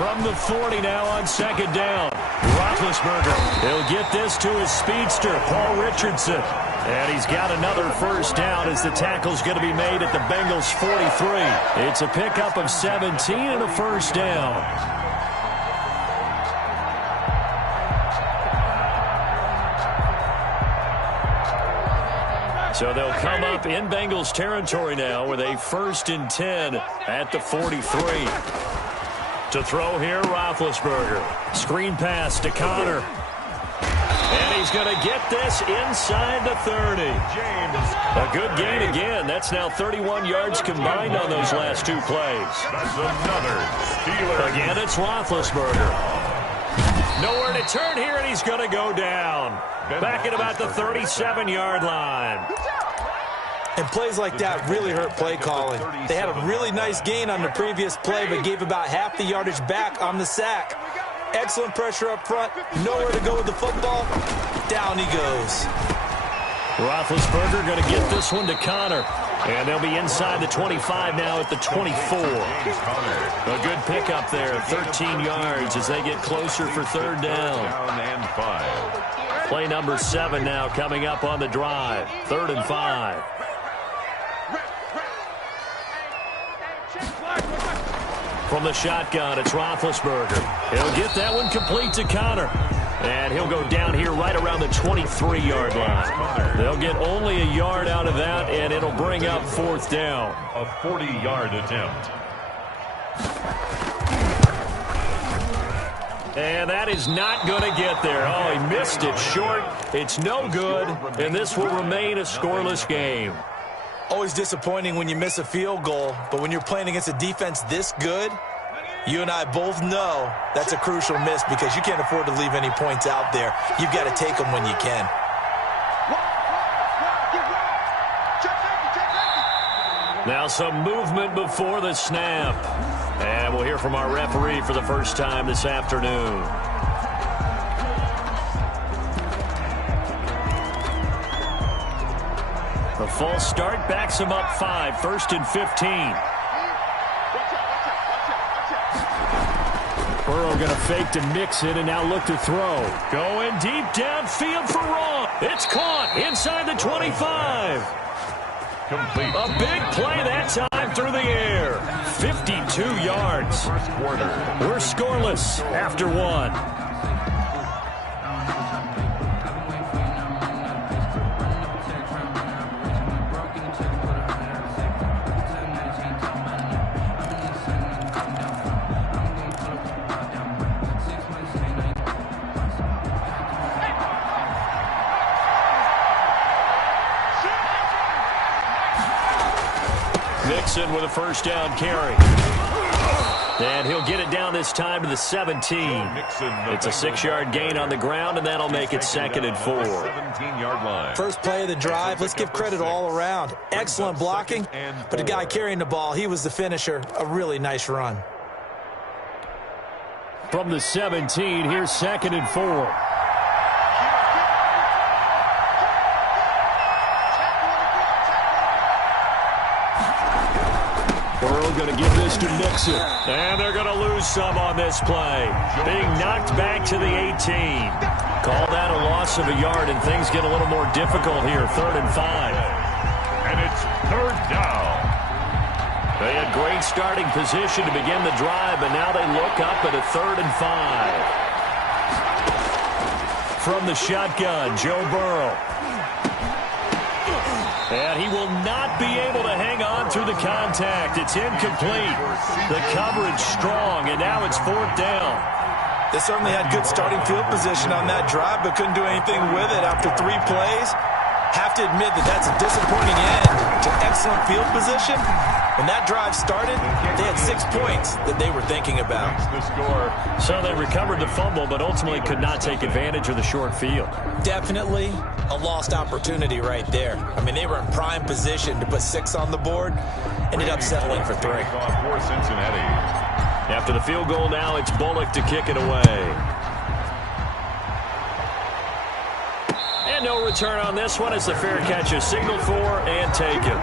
From the 40 now on second down. Roethlisberger, he'll get this to his speedster, Paul Richardson. And he's got another first down as the tackle's going to be made at the Bengals' 43. It's a pickup of 17 and a first down. So they'll come up in Bengals territory now with a 1st and 10 at the 43. To throw here, Roethlisberger. Screen pass to Connor. And he's going to get this inside the 30. A good gain again. That's now 31 yards combined on those last 2 plays. That's another Steeler. Again, it's Roethlisberger. Nowhere to turn here, and he's going to go down. Back at about the 37-yard line. And plays like that really hurt play calling. They had a really nice gain on the previous play, but gave about half the yardage back on the sack. Excellent pressure up front. Nowhere to go with the football. Down he goes. Roethlisberger going to get this one to Connor. And they'll be inside the 25 now at the 24. A good pickup there, 13 yards as they get closer for 3rd down. Play number 7 now coming up on the drive. 3rd and 5. From the shotgun, it's Roethlisberger. He'll get that one complete to Connor. And he'll go down here right around the 23-yard line. They'll get only a yard out of that, and it'll bring up 4th down. A 40-yard attempt. And that is not going to get there. Oh, he missed it short. It's no good, and this will remain a scoreless game. Always disappointing when you miss a field goal, but when you're playing against a defense this good, you and I both know that's a crucial miss because you can't afford to leave any points out there. You've got to take them when you can. Now some movement before the snap. And we'll hear from our referee for the first time this afternoon. The false start backs him up 5, 1st and 15. Burrow going to fake to Mixon and now look to throw. Going deep downfield for Raw. It's caught inside the 25. Complete. A big play that time through the air. 52 yards. First quarter. We're scoreless after 1. Mixon with a first down carry. And he'll get it down this time to the 17. It's a 6-yard gain on the ground, and that'll make it 2nd and 4. 17-yard line. First play of the drive. Let's give credit all around. Excellent blocking, but the guy carrying the ball, he was the finisher. A really nice run. From the 17, here's 2nd and 4. Going to give this to Mixon. And they're going to lose some on this play. Being knocked back to the 18. Call that a loss of a yard, and things get a little more difficult here. 3rd and 5. And it's 3rd down. They had great starting position to begin the drive, but now they look up at a 3rd and 5. From the shotgun, Joe Burrow. And he will not be able to hang on through the contact. It's incomplete. The coverage strong, and now it's 4th down. They certainly had good starting field position on that drive, but couldn't do anything with it after 3 plays. Have to admit that that's a disappointing end to excellent field position. When that drive started, they had 6 points that they were thinking about. So they recovered the fumble, but ultimately could not take advantage of the short field. Definitely a lost opportunity right there. I mean, they were in prime position to put 6 on the board. Ended up settling for 3. For Cincinnati. After the field goal now, it's Bullock to kick it away. And no return on this one. It's a fair catch is signaled for and taken.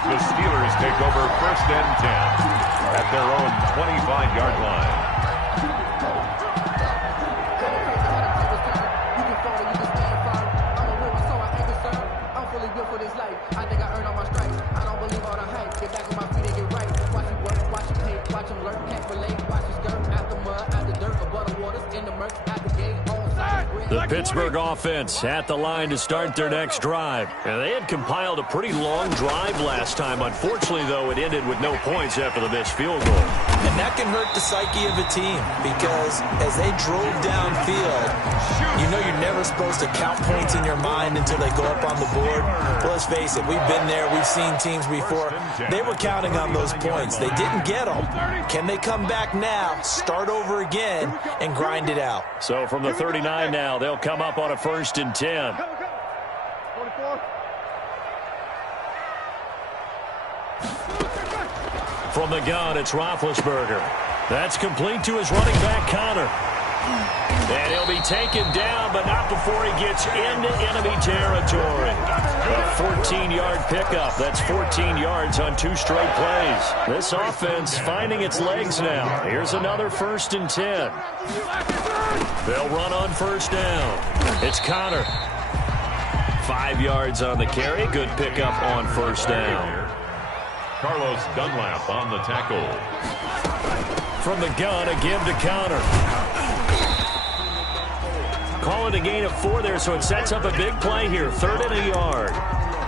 The Steelers take over 1st and 10 at their own 25-yard line. The Pittsburgh offense at the line to start their next drive. And they had compiled a pretty long drive last time. Unfortunately, though, it ended with no points after the missed field goal. And that can hurt the psyche of a team because as they drove downfield, you know you're never supposed to count points in your mind until they go up on the board. Well, let's face it, we've been there. We've seen teams before. They were counting on those points. They didn't get them. Can they come back now, start over again, and grind it out? So from the 39 now, they'll come up on a 1st and 10. From the gun, it's Roethlisberger. That's complete to his running back, Connor. And he'll be taken down, but not before he gets into enemy territory. A 14-yard pickup. That's 14 yards on 2 straight plays. This offense finding its legs now. Here's another 1st and 10. They'll run on 1st down. It's Connor. 5 yards on the carry. Good pickup on 1st down. Carlos Dunlap on the tackle. From the gun, a give to Connor. Call it a gain of 4 there, so it sets up a big play here. 3rd and a yard.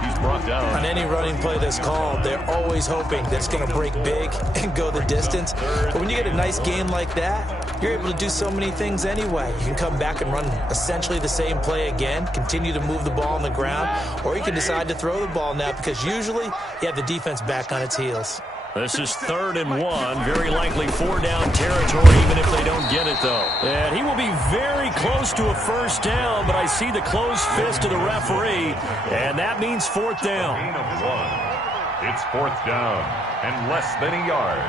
He's brought down. On any running play that's called, they're always hoping that it's going to break big and go the distance. But when you get a nice game like that, you're able to do so many things anyway. You can come back and run essentially the same play again, continue to move the ball on the ground, or you can decide to throw the ball now because usually you have the defense back on its heels. This is 3rd and 1. Very likely 4-down territory, even if they don't get it, though. And he will be very close to a 1st down, but I see the closed fist of the referee, and that means 4th down. Gain of 1. It's 4th down and less than a yard.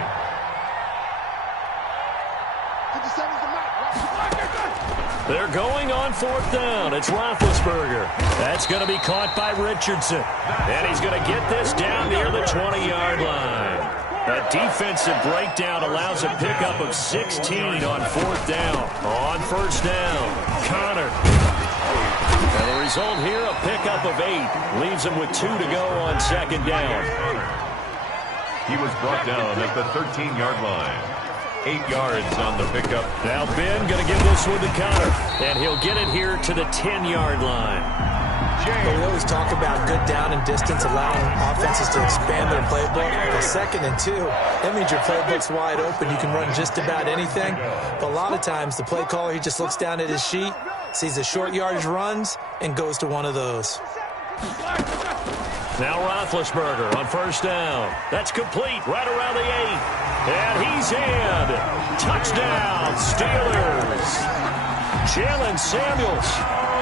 They're going on 4th down. It's Roethlisberger. That's going to be caught by Richardson. And he's going to get this down near the 20-yard line. A defensive breakdown allows a pickup of 16 on 4th down. On 1st down, Connor. And the result here, a pickup of 8. Leaves him with 2 to go on 2nd down. He was brought down at the 13-yard line. 8 yards on the pickup. Now Ben going to give this one to Connor. And he'll get it here to the 10-yard line. But we always talk about good down and distance, allowing offenses to expand their playbook. The 2nd and 2, that means your playbook's wide open. You can run just about anything. But a lot of times, the play caller, he just looks down at his sheet, sees the short yardage runs, and goes to one of those. Now Roethlisberger on 1st down. That's complete right around the 8. And he's in. Touchdown, Steelers. Jalen Samuels,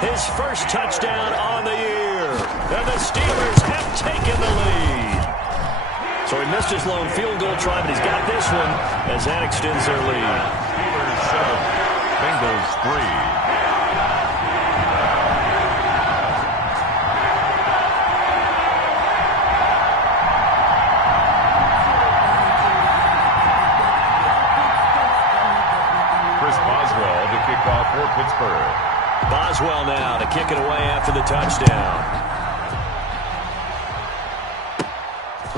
his first touchdown on the year. And the Steelers have taken the lead. So he missed his lone field goal try, but he's got this one as that extends their lead. Steelers 7, Bengals 3. For Pittsburgh. Boswell now to kick it away after the touchdown.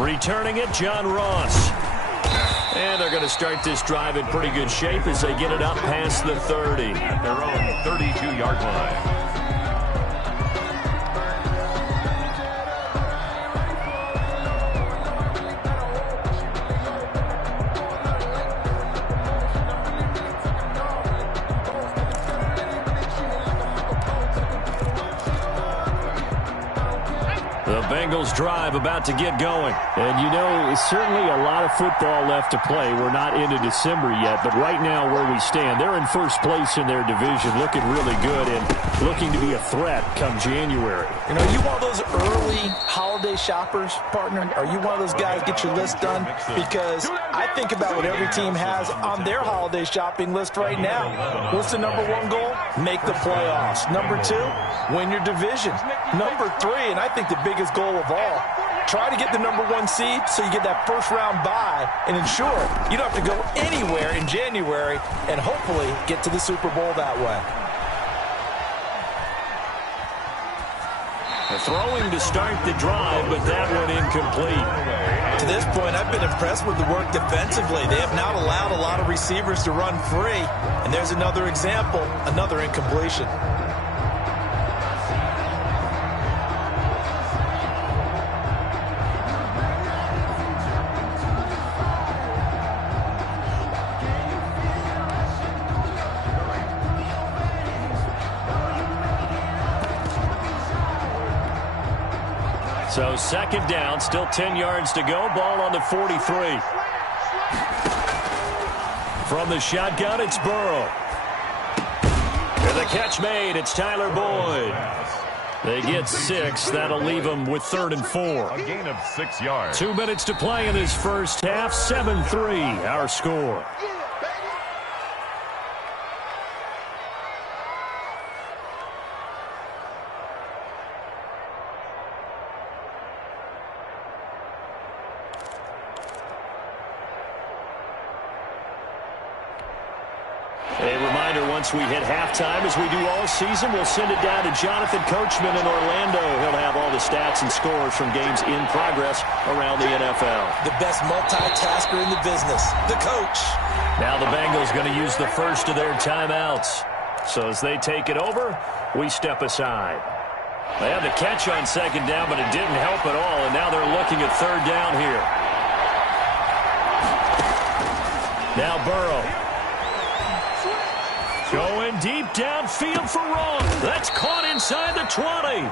Returning it, John Ross. And they're going to start this drive in pretty good shape as they get it up past the 30. At their own 32-yard line. Bengals drive about to get going. And, you know, certainly a lot of football left to play. We're not into December yet, but right now where we stand, they're in 1st place in their division, looking really good and looking to be a threat come January. You know, you one of those early holiday shoppers, partner? Are you one of those guys get your list done? Because I think about what every team has on their holiday shopping list right now. What's the number 1 goal? Make the playoffs. Number 2, win your division. Number 3, and I think the biggest goal of all, try to get the #1 seed so you get that first-round bye and ensure you don't have to go anywhere in January and hopefully get to the Super Bowl that way. Throwing to start the drive, but that one incomplete. To this point, I've been impressed with the work defensively. They have not allowed a lot of receivers to run free. And there's another example, another incompletion. So second down, still 10 yards to go. Ball on the 43. From the shotgun, it's Burrow. And the catch made, it's Tyler Boyd. They get 6. That'll leave them with 3rd and 4. A gain of 6 yards. 2 minutes to play in this first half. 7-3, our score. Once we hit halftime, as we do all season, we'll send it down to Jonathan Coachman in Orlando. He'll have all the stats and scores from games in progress around the NFL. The best multitasker in the business, the coach. Now the Bengals going to use the first of their timeouts. So as they take it over, we step aside. They had the catch on second down, but it didn't help at all, and now they're looking at third down here. Now Burrow. Going deep downfield for Wrong. That's caught inside the 20.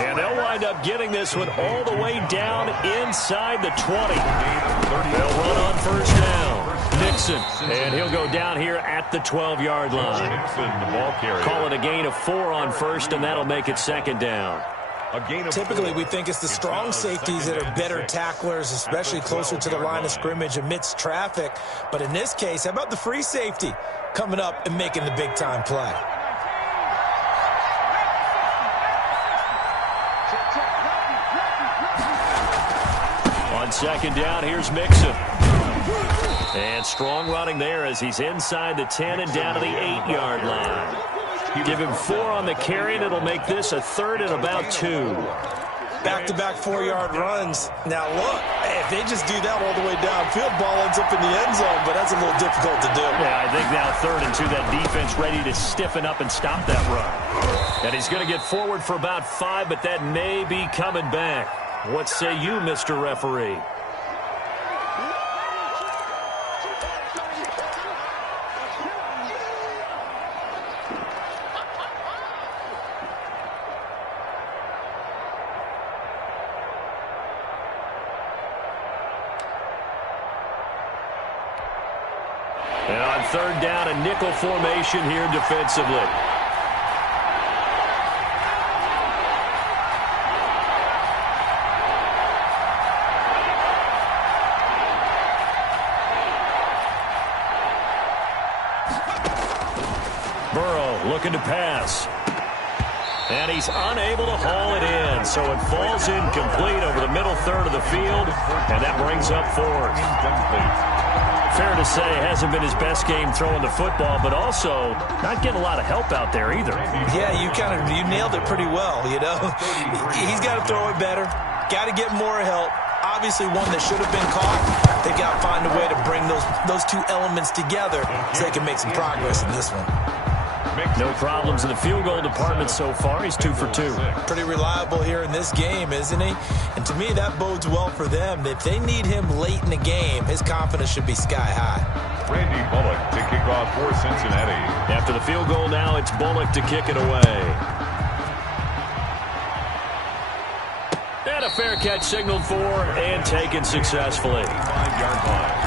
And they'll wind up getting this one all the way down inside the 20. They'll run on first down. Nixon. And he'll go down here at the 12-yard line. Call it a gain of 4 on first, and that'll make it second down. Typically, we think it's the strong safeties that are better tacklers, especially closer to the line of scrimmage amidst traffic. But in this case, how about the free safety coming up and making the big-time play? On second down, here's Mixon. And strong running there as he's inside the 10 and down to the 8-yard line. Give him 4 on the carry, and it'll make this a 3rd and about 2. Back-to-back 4-yard runs. Now, look, if they just do that all the way downfield, ball ends up in the end zone, but that's a little difficult to do. Yeah, I think now 3rd and 2, that defense ready to stiffen up and stop that run. And he's going to get forward for about 5, but that may be coming back. What say you, Mr. Referee? And on third down, a nickel formation here defensively. Burrow looking to pass. And he's unable to haul it in, so it falls incomplete over the middle third of the field, and that brings up 4th. Fair to say, hasn't been his best game throwing the football, but also not getting a lot of help out there either. Yeah, you nailed it pretty well, you know. He's got to throw it better, got to get more help. Obviously one that should have been caught. They've got to find a way to bring those two elements together so they can make some progress in this one. No problems in the field goal department so far. He's 2 for 2. Pretty reliable here in this game, isn't he? And to me, that bodes well for them. If they need him late in the game, his confidence should be sky high. Randy Bullock to kick off for Cincinnati. After the field goal now, it's Bullock to kick it away. And a fair catch signaled for and taken successfully. 5-yard line.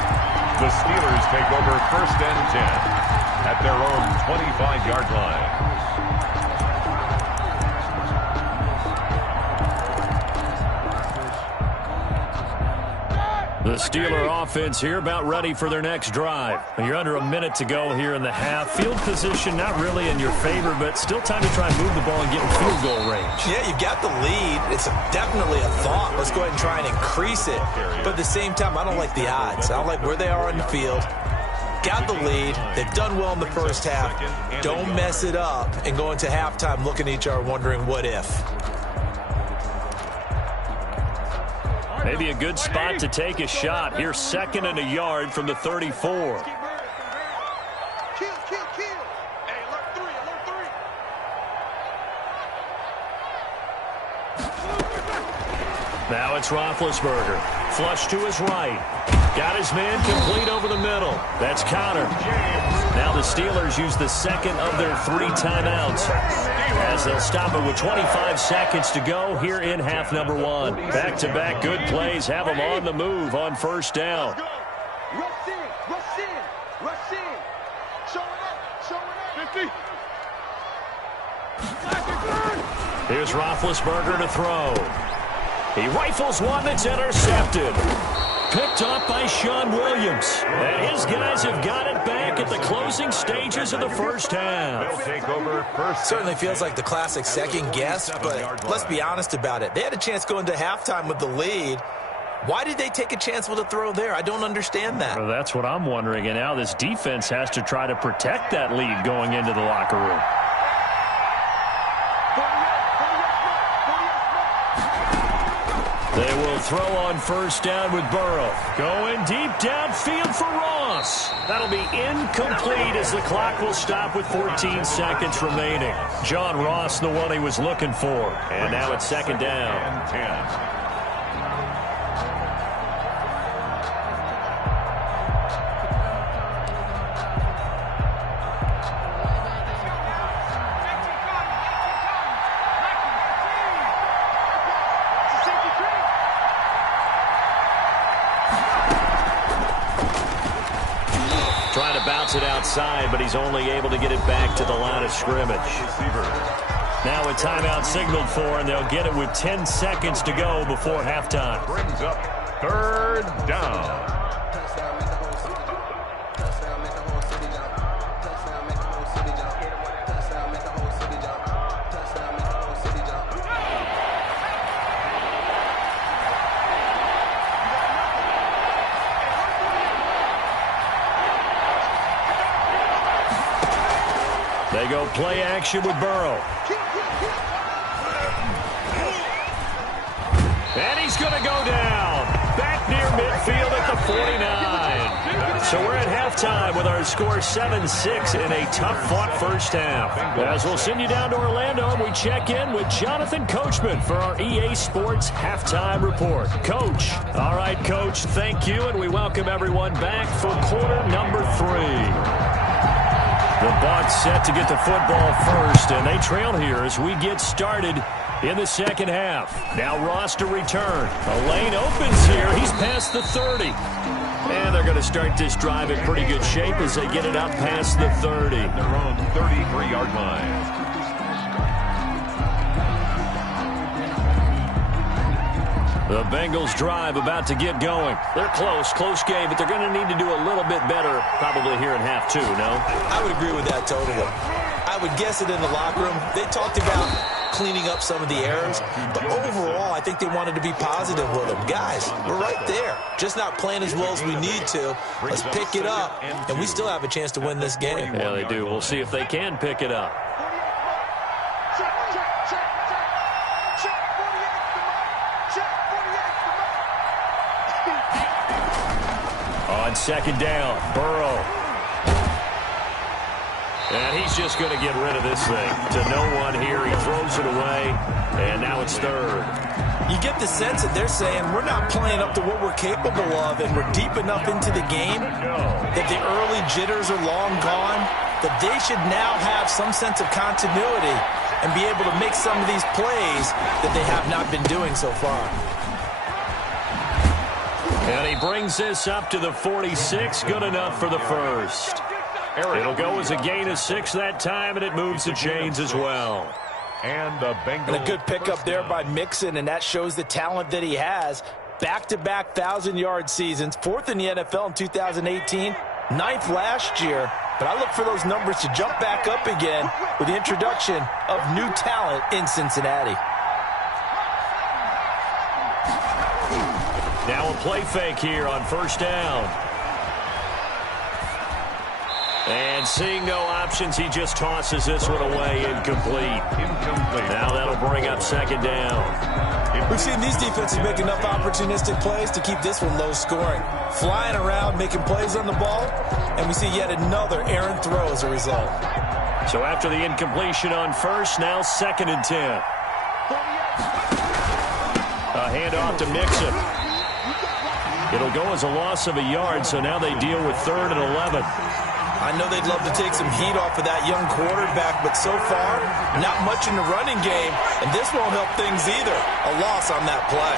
The Steelers take over 1st and 10. At their own 25-yard line. The Steeler offense here about ready for their next drive. You're under a minute to go here in the half. Field position not really in your favor, but still time to try and move the ball and get in field goal range. Yeah, you've got the lead. It's definitely a thought. Let's go ahead and try and increase it. But at the same time, I don't like the odds. I don't like where they are on the field. Got the lead. They've done well in the first half. Don't mess it up and go into halftime looking at each other wondering what if. Maybe a good spot to take a shot. Here's 2nd and a yard from the 34. Now it's Roethlisberger. Flush to his right. Got his man complete over the middle. That's Connor. Now the Steelers use the 2nd of their 3 timeouts, as they'll stop it with 25 seconds to go here in half number 1. Back-to-back good plays have them on the move on 1st down. Rush in, rush in, rush in. Show it up, 50. Here's Roethlisberger to throw. He rifles one that's intercepted. Picked up by Sean Williams. And his guys have got it back at the closing stages of the first half. They'll take over first. Certainly feels like the classic second guess, but let's be honest about it. They had a chance going to halftime with the lead. Why did they take a chance with a throw there? I don't understand that. Well, that's what I'm wondering. And now this defense has to try to protect that lead going into the locker room. They will throw on 1st down with Burrow. Going deep downfield for Ross. That'll be incomplete as the clock will stop with 14 seconds remaining. John Ross, the one he was looking for. And now it's 2nd down. And 10. Trying to bounce it outside, but he's only able to get it back to the line of scrimmage. Now a timeout signaled for, and they'll get it with 10 seconds to go before halftime. Brings up 3rd down. They go play action with Burrow. And he's going to go down. Back near midfield at the 49. So we're at halftime with our score 7-6 in a tough-fought first half. As we'll send you down to Orlando, and we check in with Jonathan Coachman for our EA Sports Halftime Report. Coach. All right, Coach, thank you, and we welcome everyone back for quarter number 3. The Bucs set to get the football first, and they trail here as we get started in the second half. Now Ross to return. A lane opens here. He's past the 30. And they're going to start this drive in pretty good shape as they get it up past the 30. Their own 33-yard line. The Bengals drive about to get going. They're close game, but they're going to need to do a little bit better probably here in half 2, no? I would agree with that totally. I would guess it in the locker room. They talked about cleaning up some of the errors, but overall, I think they wanted to be positive with them. Guys, we're right there. Just not playing as well as we need to. Let's pick it up, and we still have a chance to win this game. Yeah, they do. We'll see if they can pick it up. On 2nd down, Burrow. And he's just going to get rid of this thing to no one here. He throws it away, and now it's 3rd. You get the sense that they're saying we're not playing up to what we're capable of, and we're deep enough into the game that the early jitters are long gone, that they should now have some sense of continuity and be able to make some of these plays that they have not been doing so far. And he brings this up to the 46. Good enough for the first. It'll go as a gain of 6 that time, and it moves the chains as well. And the Bengals. And a good pickup there by Mixon, and that shows the talent that he has. Back-to-back 1,000-yard seasons, 4th in the NFL in 2018, 9th last year. But I look for those numbers to jump back up again with the introduction of new talent in Cincinnati. Now a play fake here on first down. And seeing no options, he just tosses this one away, incomplete. Now that'll bring up second down. We've seen these defenses make enough opportunistic plays to keep this one low scoring. Flying around, making plays on the ball, and we see yet another errant throw as a result. So after the incompletion on first, now 2nd and 10. A handoff to Mixon. It'll go as a loss of a yard, so now they deal with 3rd and 11. I know they'd love to take some heat off of that young quarterback, but so far, not much in the running game, and this won't help things either. A loss on that play.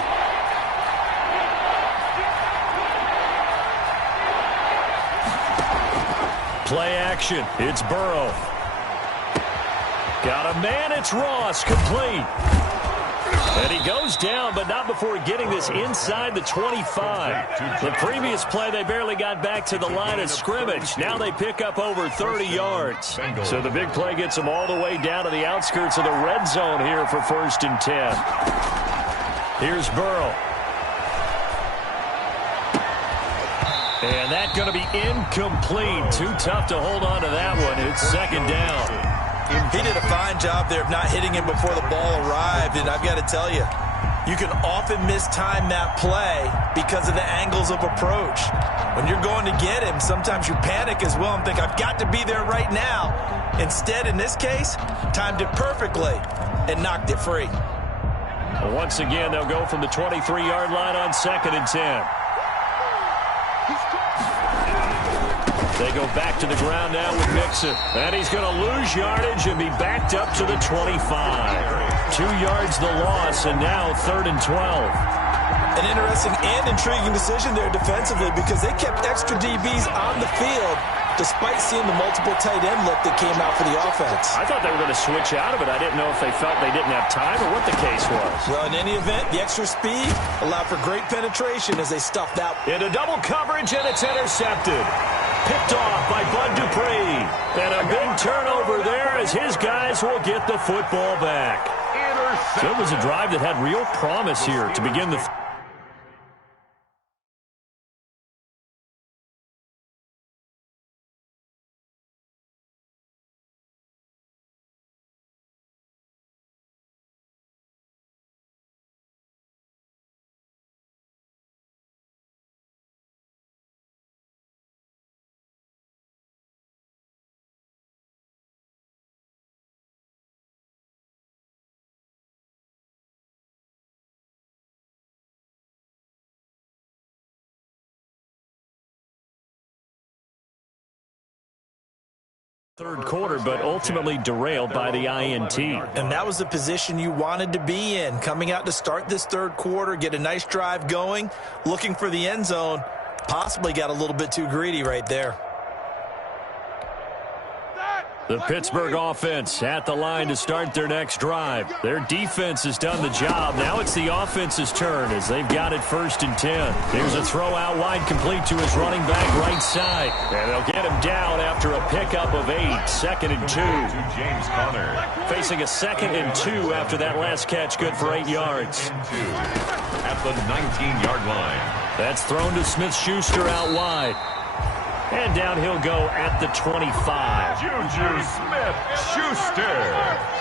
Play action. It's Burrow. Got a man. It's Ross. Complete. And he goes down, but not before getting this inside the 25. The previous play, they barely got back to the line of scrimmage. Now they pick up over 30 yards. So the big play gets them all the way down to the outskirts of the red zone here for 1st and 10. Here's Burrow. And that's going to be incomplete. Too tough to hold on to that one. It's 2nd down. He did a fine job there of not hitting him before the ball arrived, and I've got to tell you, you can often mistime that play because of the angles of approach. When you're going to get him, sometimes you panic as well and think, I've got to be there right now. Instead, in this case, timed it perfectly and knocked it free. Once again, they'll go from the 23-yard line on 2nd and 10. They go back to the ground now with Mixon. And he's going to lose yardage and be backed up to the 25. 2 yards the loss, and now 3rd and 12. An interesting and intriguing decision there defensively because they kept extra DBs on the field despite seeing the multiple tight end look that came out for the offense. I thought they were going to switch out of it. I didn't know if they felt they didn't have time or what the case was. Well, in any event, the extra speed allowed for great penetration as they stuffed out. Into double coverage, and it's intercepted. Picked off by Bud Dupree. And a big turnover there as his guys will get the football back. So it was a drive that had real promise here to begin the third quarter, but ultimately derailed by the INT. And that was the position you wanted to be in, coming out to start this third quarter, get a nice drive going, looking for the end zone. Possibly got a little bit too greedy right there. The Pittsburgh offense at the line to start their next drive. Their defense has done the job. Now it's the offense's turn as they've got it 1st and 10. There's a throw out wide complete to his running back right side. And they'll get him down after a pickup of 8. 2nd and 2. To James Conner. Facing a 2nd and 2 after that last catch, good for 8 yards. At the 19-yard line. That's thrown to Smith-Schuster out wide. And down he'll go at the 25. Juju Smith-Schuster.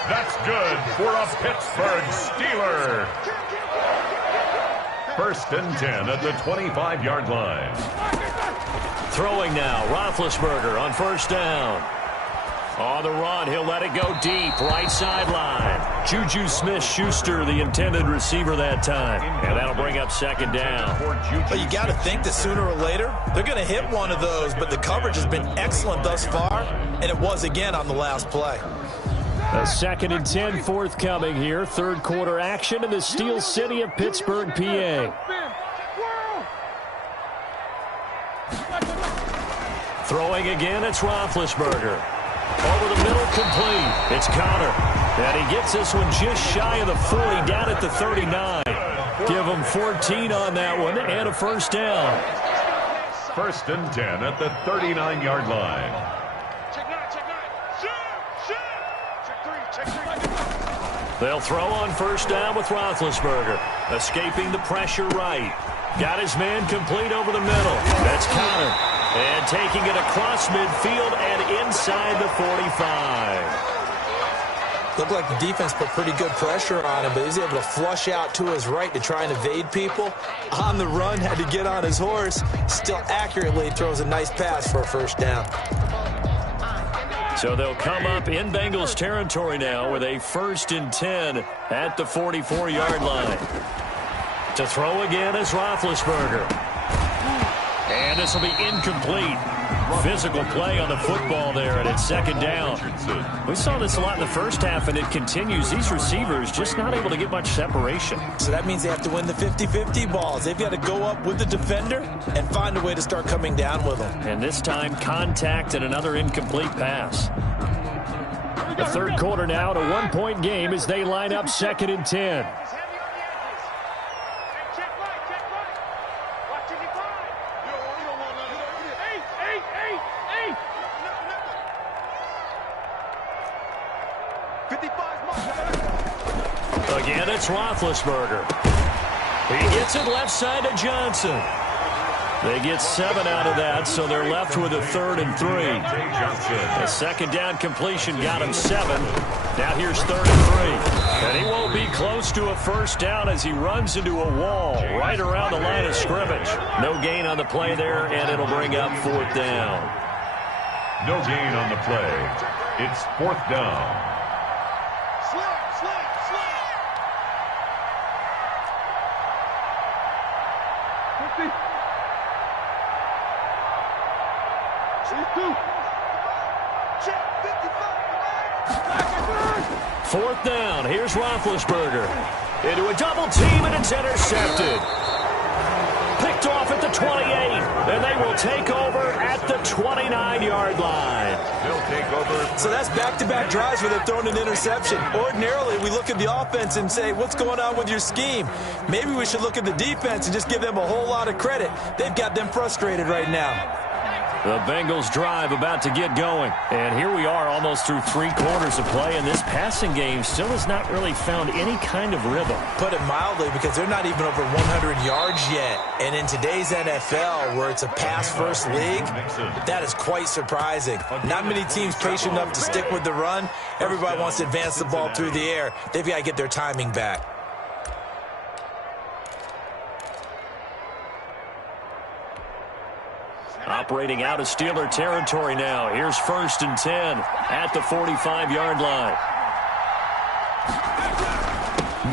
That's good for a Pittsburgh Steeler. 1st and 10 at the 25-yard line. Throwing now, Roethlisberger on 1st down. On the run, he'll let it go deep, right sideline. Juju Smith-Schuster, the intended receiver that time. And that'll bring up 2nd down. But you got to think that sooner or later, they're going to hit one of those, but the coverage has been excellent thus far, and it was again on the last play. A 2nd and 10 forthcoming here. Third quarter action in the Steel City of Pittsburgh, PA. Throwing again, it's Roethlisberger. Over the middle, complete. It's Conner. And he gets this one just shy of the 40, down at the 39. Give him 14 on that one and a first down. 1st and 10 at the 39-yard line. They'll throw on first down with Roethlisberger. Escaping the pressure right. Got his man complete over the middle. That's Connor. And taking it across midfield and inside the 45. Looked like the defense put pretty good pressure on him, but he was able to flush out to his right to try and evade people. On the run, had to get on his horse. Still accurately throws a nice pass for a first down. So they'll come up in Bengals territory now with a 1st and 10 at the 44-yard line. To throw again is Roethlisberger. And this will be incomplete. Physical play on the football there, and it's 2nd down. We saw this a lot in the first half, and it continues. These receivers just not able to get much separation. So that means they have to win the 50-50 balls. They've got to go up with the defender and find a way to start coming down with them. And this time, contact and another incomplete pass. The 3rd quarter now, a 1-point game as they line up 2nd and 10. Again, it's Roethlisberger. He gets it left side to Johnson. They get 7 out of that, so they're left with a 3rd and 3. A 2nd down completion got him 7. Now here's 3rd and 3. And he won't be close to a first down as he runs into a wall right around the line of scrimmage. No gain on the play there, and it'll bring up 4th down. No gain on the play. It's 4th down. Fourth down. Here's Roethlisberger. Into a double team, and it's intercepted. Picked off at the 28, and they will take over at the 29-yard line. They'll take over. So that's back-to-back drives where they've thrown an interception. Ordinarily, we look at the offense and say, what's going on with your scheme? Maybe we should look at the defense and just give them a whole lot of credit. They've got them frustrated right now. The Bengals drive about to get going. And here we are almost through 3 quarters of play, and this passing game still has not really found any kind of rhythm. Put it mildly, because they're not even over 100 yards yet. And in today's NFL, where it's a pass-first league, that is quite surprising. Not many teams patient enough to stick with the run. Everybody wants to advance the ball through the air. They've got to get their timing back. Operating out of Steeler territory now. Here's 1st and 10 at the 45-yard line.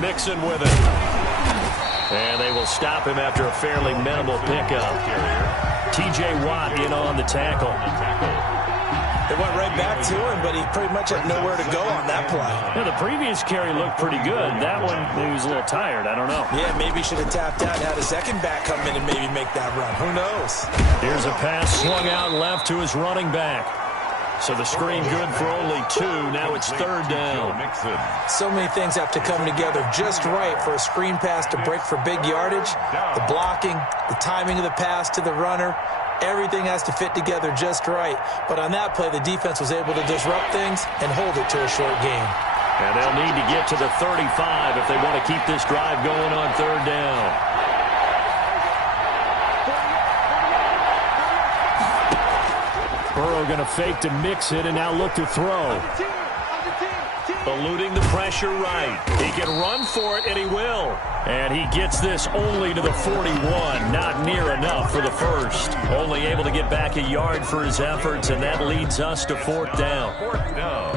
Mixon with it. And they will stop him after a fairly minimal pickup. T.J. Watt in on the tackle. They went right back to him, but he pretty much had nowhere to go on that play. Yeah, the previous carry looked pretty good. That one, he was a little tired. I don't know. Yeah, maybe he should have tapped out and had a second back come in and maybe make that run. Who knows? Here's a pass swung out left to his running back. So the screen good for only 2. Now it's 3rd down. So many things have to come together just right for a screen pass to break for big yardage. The blocking, the timing of the pass to the runner. Everything has to fit together just right. But on that play, the defense was able to disrupt things and hold it to a short game. And they'll need to get to the 35 if they want to keep this drive going on 3rd down. Burrow going to fake to mix it and now look to throw. Eluding the pressure right. He can run for it, and he will. And he gets this only to the 41. Not near enough for the first. Only able to get back a yard for his efforts, and that leads us to 4th down. 4th down.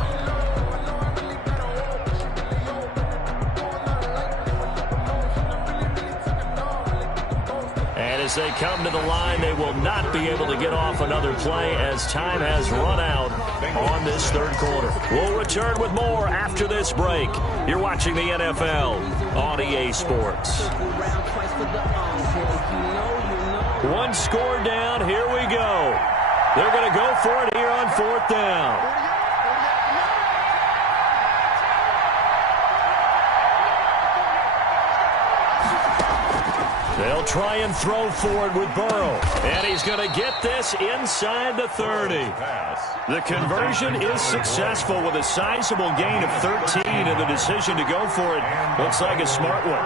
And as they come to the line, they will not be able to get off another play as time has run out on this 3rd quarter. We'll return with more after this break. You're watching the NFL on EA Sports. 1 score down. Here we go. They're going to go for it here on 4th down. They'll try and throw for it with Burrow. And he's going to get this inside the 30. The conversion is successful with a sizable gain of 13, and the decision to go for it looks like a smart one.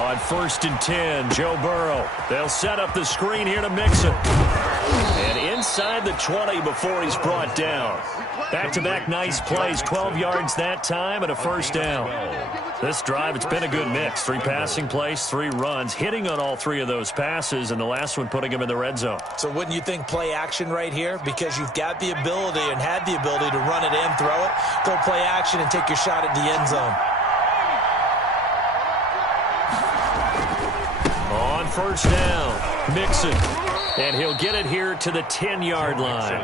On 1st and 10, Joe Burrow. They'll set up the screen here to mix it. And inside the 20 before he's brought down. Back-to-back nice plays, 12 yards that time and a first down. This drive, it's been a good mix. 3 passing plays, 3 runs, hitting on all 3 of those passes, and the last one putting him in the red zone. So wouldn't you think play action right here? Because you've got the ability and had the ability to run it and throw it. Go play action and take your shot at the end zone. On 1st down, Mixon. And he'll get it here to the 10-yard line.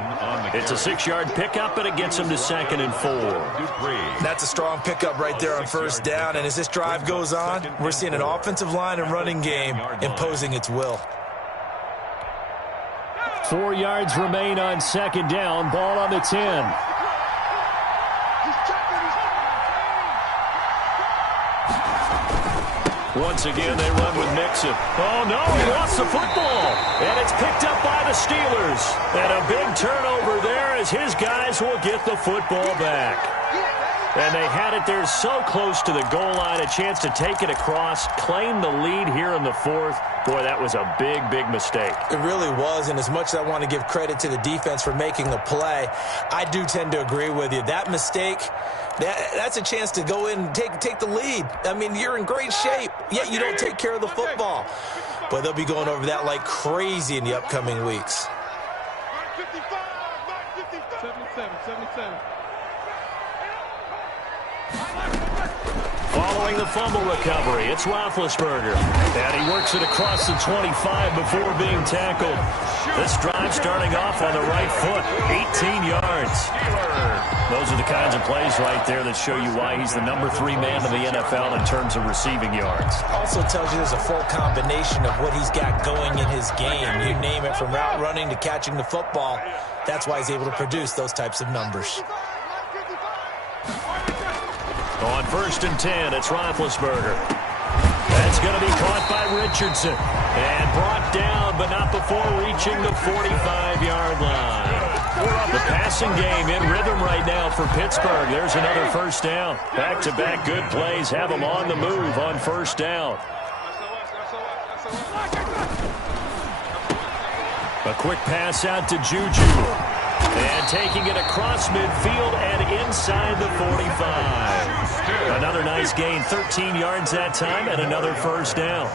It's a 6-yard pickup, and it gets him to 2nd and 4. That's a strong pickup right there on 1st down. And as this drive goes on, we're seeing an offensive line and running game imposing its will. 4 yards remain on 2nd down. Ball on the 10. Once again, they run with Mixon. Oh, no, he lost the football. And it's picked up by the Steelers. And a big turnover there as his guys will get the football back. And they had it there so close to the goal line, a chance to take it across, claim the lead here in the 4th. Boy, that was a big, big mistake. It really was, and as much as I want to give credit to the defense for making the play, I do tend to agree with you. That mistake, that's a chance to go in and take the lead. I mean, you're in great shape, yet you don't take care of the football. But they'll be going over that like crazy in the upcoming weeks. 77. Following the fumble recovery, it's Roethlisberger. And he works it across the 25 before being tackled. This drive starting off on the right foot, 18 yards. Those are the kinds of plays right there that show you why he's the number 3 man in the NFL in terms of receiving yards. Also tells you there's a full combination of what he's got going in his game. You name it, from route running to catching the football. That's why he's able to produce those types of numbers. On 1st and 10, it's Roethlisberger. That's going to be caught by Richardson. And brought down, but not before reaching the 45-yard line. The passing game in rhythm right now for Pittsburgh. There's another first down. Back-to-back good plays have them on the move on 1st down. A quick pass out to Juju. And taking it across midfield and inside the 45. Another nice gain, 13 yards that time, and another first down.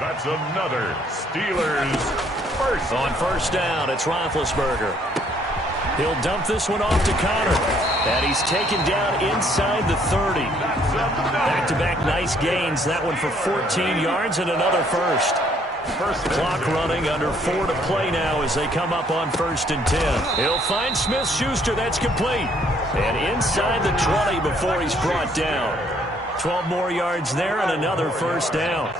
That's another Steelers first. On 1st down, it's Roethlisberger. He'll dump this one off to Connor. And he's taken down inside the 30. Back-to-back nice gains. That one for 14 yards and another first. Clock running, under 4 to play now as they come up on 1st and 10. He'll find Smith-Schuster. That's complete. And inside the 20 before he's brought down. 12 more yards there and another first down.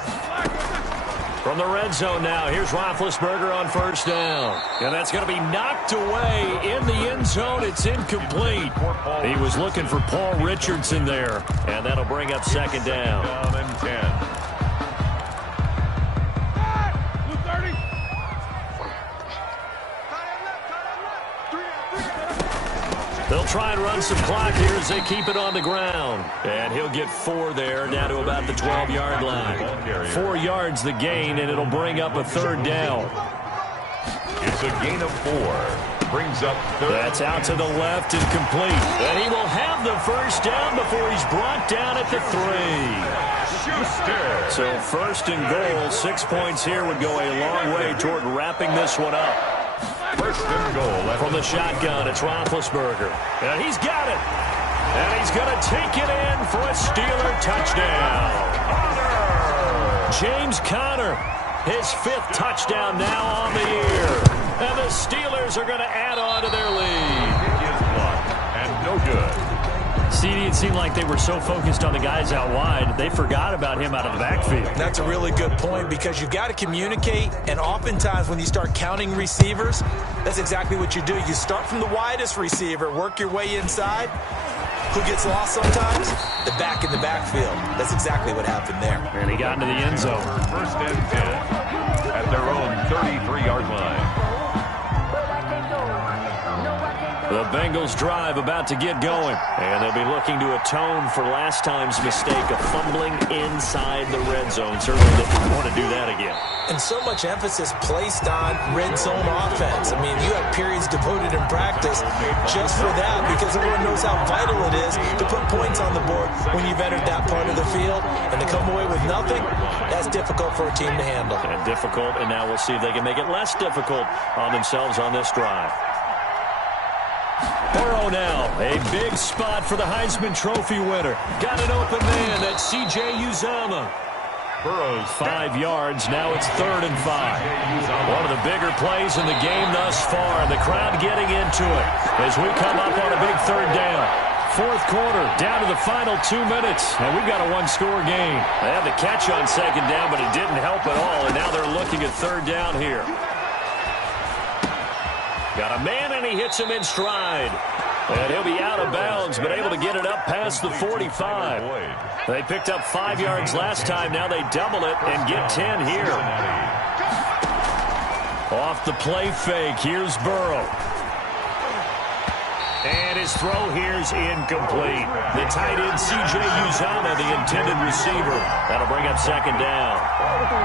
From the red zone now, here's Roethlisberger on 1st down. And that's going to be knocked away in the end zone. It's incomplete. He was looking for Paul Richardson there. And that'll bring up 2nd down. Down and 10. They'll try and run some clock here as they keep it on the ground. And he'll get 4 there, down to about the 12-yard line. 4 yards the gain, and it'll bring up a 3rd down. It's a gain of 4. Brings up 3rd. That's out to the left and complete. And he will have the first down before he's brought down at the 3. Schuster. So 1st and goal, 6 points here would go a long way toward wrapping this one up. 1st and goal. From the shotgun, it's Roethlisberger. And he's got it. And he's going to take it in for a Steeler touchdown. James Conner, his 5th touchdown now on the year. And the Steelers are going to add on to their lead. It is blocked and no good. CD, it seemed like they were so focused on the guys out wide, they forgot about him out of the backfield. That's a really good point, because you've got to communicate, and oftentimes when you start counting receivers, that's exactly what you do. You start from the widest receiver, work your way inside, Who gets lost sometimes? The back in the backfield. That's exactly what happened there. And he got into the end zone. First and 10 at their own 33-yard line. The Bengals drive about to get going, and they'll be looking to atone for last time's mistake of fumbling inside the red zone. Certainly they want to do that again. And so much emphasis placed on red zone offense. I mean, you have periods devoted in practice just for that because everyone knows how vital it is to put points on the board when you've entered that part of the field. And to come away with nothing, that's difficult for a team to handle. And difficult, and now we'll see if they can make it less difficult on themselves on this drive. Burrow now, a big spot for the Heisman Trophy winner. Got an open man, that's C.J. Uzomah. Burrow's 5 yards, now it's 3rd and 5. One of the bigger plays in the game thus far, and the crowd getting into it as we come up on a big 3rd down. 4th quarter, down to the final 2 minutes, and we've got a one-score game. They had the catch on 2nd down, but it didn't help at all, and now they're looking at 3rd down here. Got a man, and he hits him in stride. And he'll be out of bounds, but able to get it up past the 45. They picked up 5 yards last time. Now they double it and get 10 here. Off the play fake, here's Burrow. And his throw here's incomplete. The tight end, C.J. Uzomah, the intended receiver. That'll bring up 2nd down.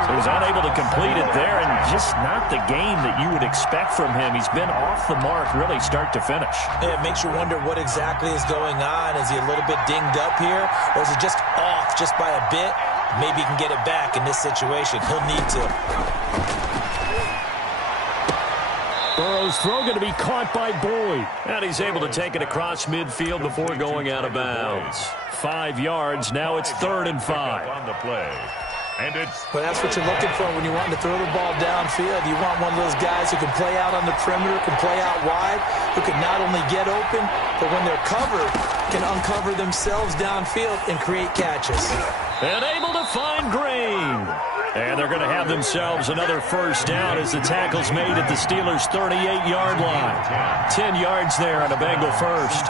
So he's unable to complete it there, and just not the game that you would expect from him. He's been off the mark, really, start to finish. Yeah, it makes you wonder what exactly is going on. Is he a little bit dinged up here, or is it just off just by a bit? Maybe he can get it back in this situation. He'll need to. Burrow's throw going to be caught by Boyd. And he's able to take it across midfield before going out of bounds. 5 yards, now it's 3rd and 5. On the play. And it's... Well, that's what you're looking for when you want to throw the ball downfield. You want one of those guys who can play out on the perimeter, can play out wide, who can not only get open, but when they're covered, can uncover themselves downfield and create catches. And able to find Green. And they're going to have themselves another 1st down as the tackle's made at the Steelers' 38-yard line. 10 yards there on a Bengal 1st.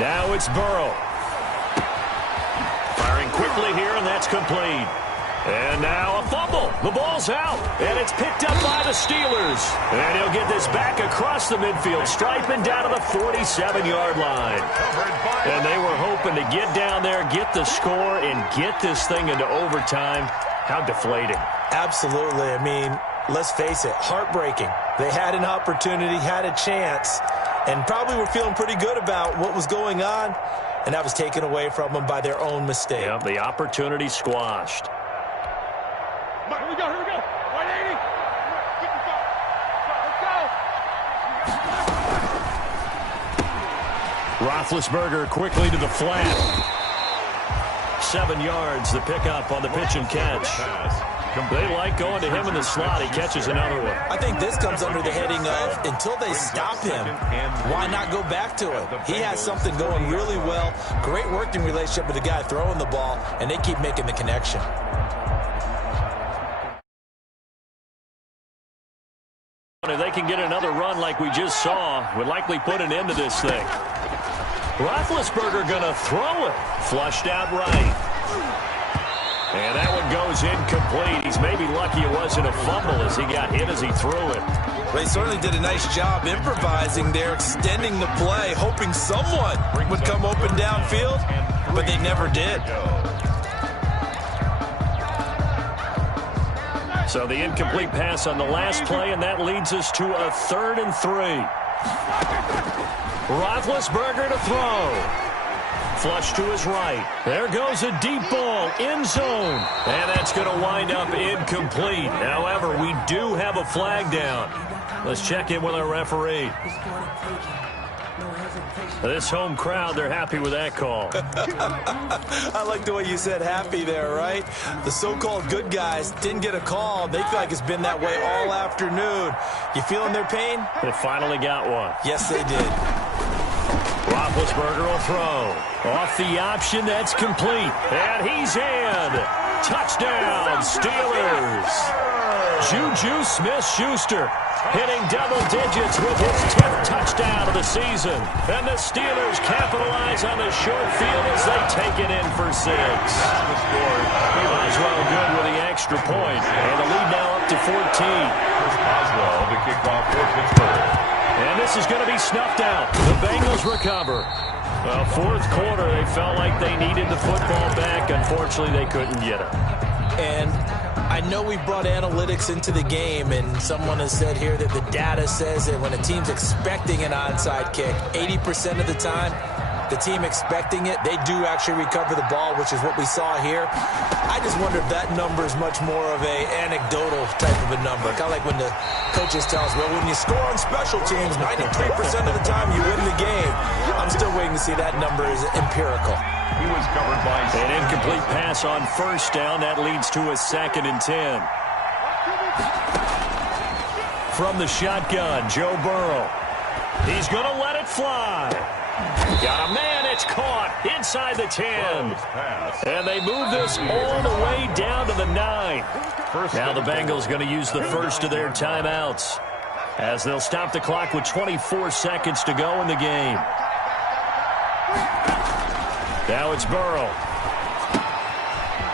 Now it's Burrow. Firing quickly here, and that's complete. And now a fumble. The ball's out, and it's picked up by the Steelers. And he'll get this back across the midfield, striping down to the 47-yard line. And they were hoping to get down there, get the score, and get this thing into overtime. How deflating. Absolutely. I mean, let's face it, heartbreaking. They had an opportunity, had a chance, and probably were feeling pretty good about what was going on, and that was taken away from them by their own mistake. Yep, the opportunity squashed. Here we go, 180. Let's go. Roethlisberger quickly to the flat. 7 yards, the pickup on the pitch and catch. They like going to him in the slot. He catches another one. I think this comes under the heading of, until they stop him, why not go back to him? He has something going really well. Great working relationship with the guy throwing the ball, and they keep making the connection. If they can get another run like we just saw, would likely put an end to this thing. Roethlisberger going to throw it. Flushed out right. And that one goes incomplete. He's maybe lucky it wasn't a fumble as he got hit as he threw it. Well, he certainly did a nice job improvising there, extending the play, hoping someone would come open downfield, but they never did. So the incomplete pass on the last play, and that leads us to a 3rd and 3. Roethlisberger to throw. Flush to his right. There goes a deep ball, end zone. And that's going to wind up incomplete. However, we do have a flag down. Let's check in with our referee. This home crowd, they're happy with that call. I like the way you said happy there, right? The so-called good guys didn't get a call. They feel like it's been that way all afternoon. You feeling their pain? They finally got one. Yes, they did. Roethlisberger will throw. Off the option, that's complete. And he's in. Touchdown, Steelers. Juju Smith-Schuster hitting double digits with his 10th touchdown of the season. And the Steelers capitalize on the short field as they take it in for 6. Oswell good with the extra point. And the lead now up to 14. Oswell to kick off for Pittsburgh. And this is going to be snuffed out. The Bengals recover. Well, fourth quarter, they felt like they needed the football back. Unfortunately, they couldn't get it. And I know we brought analytics into the game, and someone has said here that the data says that when a team's expecting an onside kick, 80% of the time, the team expecting it, they do actually recover the ball, which is what we saw here. I just wonder if that number is much more of a anecdotal type of a number. Kind of like when the coaches tell us, well, when you score on special teams, 93% of the time you win the game. I'm still waiting to see that number is empirical. He was covered by an incomplete pass on first down. That leads to a 2nd and 10. From the shotgun, Joe Burrow. He's going to let it fly. Got a man, it's caught inside the 10. And they move this all the way down to the 9. Now the Bengals going to use the first of their timeouts as they'll stop the clock with 24 seconds to go in the game. Now it's Burrow.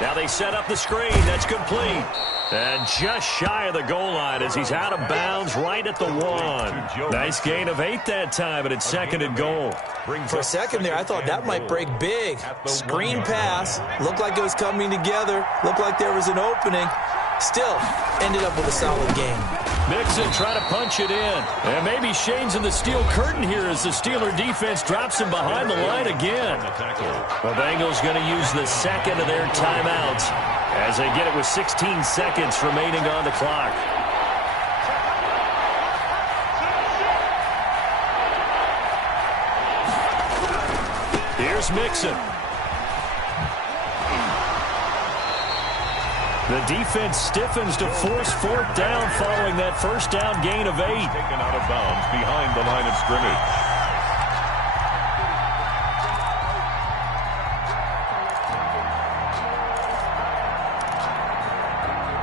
Now they set up the screen. That's complete. And just shy of the goal line as he's out of bounds right at the 1. Nice gain of 8 that time, but it's 2nd and goal. For a second there, I thought that might break big. Screen pass. Looked like it was coming together. Looked like there was an opening. Still, ended up with a solid game. Mixon trying to punch it in. And maybe Shane's in the steel curtain here as the Steeler defense drops him behind the line again. The Bengals going to use the 2nd of their timeouts as they get it with 16 seconds remaining on the clock. Here's Mixon. The defense stiffens to force 4th down following that first down gain of 8. Taken out of bounds behind the line of scrimmage.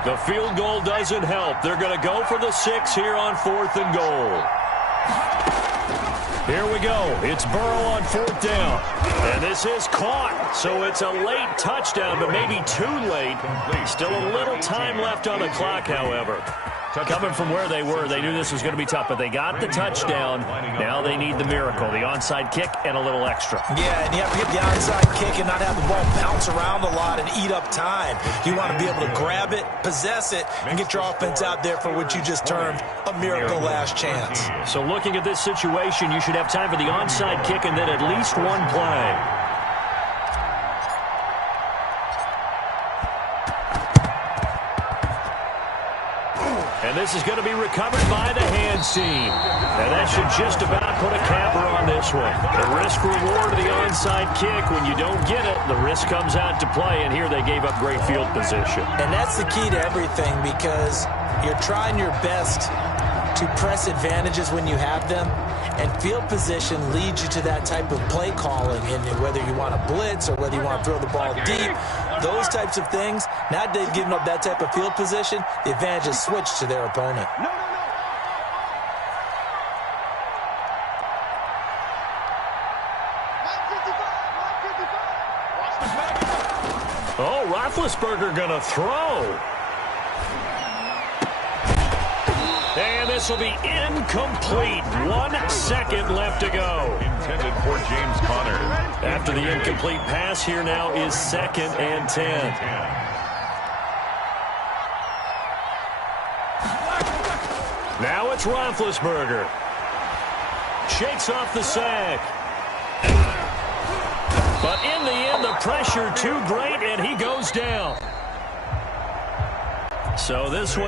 The field goal doesn't help. They're going to go for the 6 here on 4th and goal. Here we go. It's Burrow on 4th down. And this is caught. So it's a late touchdown, but maybe too late. Still a little time left on the clock, however. Coming from where they were, they knew this was going to be tough, but they got the touchdown. Now they need the miracle, the onside kick and a little extra. Yeah, and you have to get the onside kick and not have the ball bounce around a lot and eat up time. You want to be able to grab it, possess it, and get your offense out there for what you just termed a miracle last chance. So looking at this situation, you should have time for the onside kick and then at least one play. And this is going to be recovered by the hands team. And that should just about put a capper on this one. The risk-reward of the onside kick, when you don't get it, the risk comes out to play, and here they gave up great field position. And that's the key to everything, because you're trying your best to press advantages when you have them, and field position leads you to that type of play calling, and whether you want to blitz or whether you want to throw the ball deep, those types of things. Now that they've given up that type of field position, the advantage is switched to their opponent. Oh, Roethlisberger going to throw. And this will be incomplete. 1 second left to go. Intended for James Conner. After the incomplete pass, here now is 2nd and 10. Now it's Roethlisberger. Shakes off the sack. But in the end, the pressure too great, and he goes down. So this one